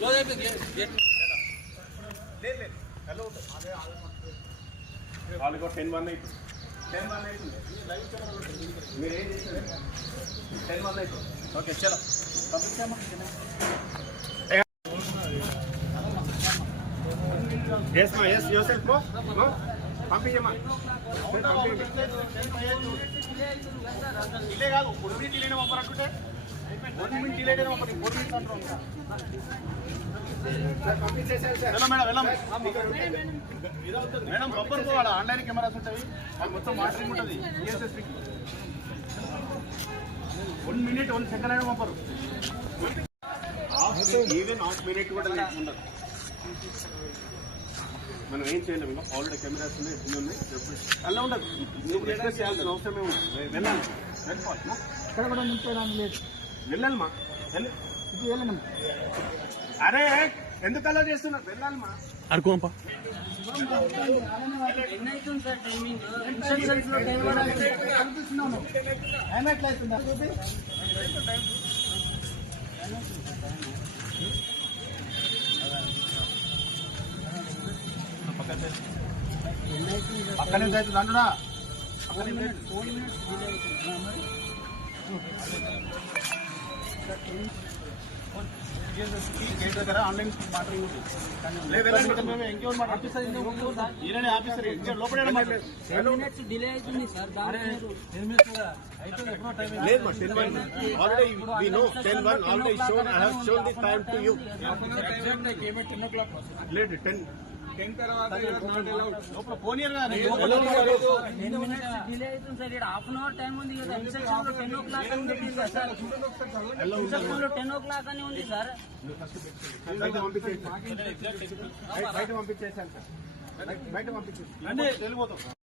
వాళ్ళకి 10-1 అవుతుంది. 10-1 అవుతుంది. మీరు ఏం చేశారు? 10-1 అవుతుంది. ఓకే చలో ఎస్ మా ఎస్ యోసెఫ్ పంపించమ్మా. డిలే కాదు, 1 minute డిలేనే పంపరంటుంటే 1 minute డిలేనే పంపండి. 4 minutes అంటారు. మేడం పంపరు పోవాలా, ఆన్లైన్ కెమెరాస్ ఉంటాయి, అది మొత్తం మానిటరింగ్ ఉంటుంది. 1 minute 1 second అయినా పంపరు. ఈవెన్ హాఫ్ మినిట్ కూడా ఉండదు. మనం ఏం చేయలేము. ఇంకా ఆల్రెడీ కెమెరాస్ ఉన్నాయి, ఎన్ని ఉన్నాయి అలా ఉండదు. నువ్వు రిక్వెస్ట్ చేయాల్సిన అవసరమే ఉంది. వెళ్ళాలి, వెళ్ళాలమ్మా. అరే ఎందుకు అలా చేస్తున్నా? వెళ్ళాలమ్మా. అడుకోపా పక్కనే అవుతుంది అంటున్నా. గేట్ దగ్గర ఆన్లైన్ మాట్లాడి ఆఫీసర్ లోపల డిలే అవుతుంది సార్. లేదు 10 తర్వాత లోపల పోనీయర్ డిలే అవుతుంది సార్. ఇక్కడ హాఫ్ అన్ అవర్ టైం ఉంది కదా. 10 o'clock అని పెట్టింది కదా సార్. 10 o'clock అని ఉంది సార్. బయట పంపించేసాను సార్. బయట పంపించేసి వెళ్ళిపోతాం.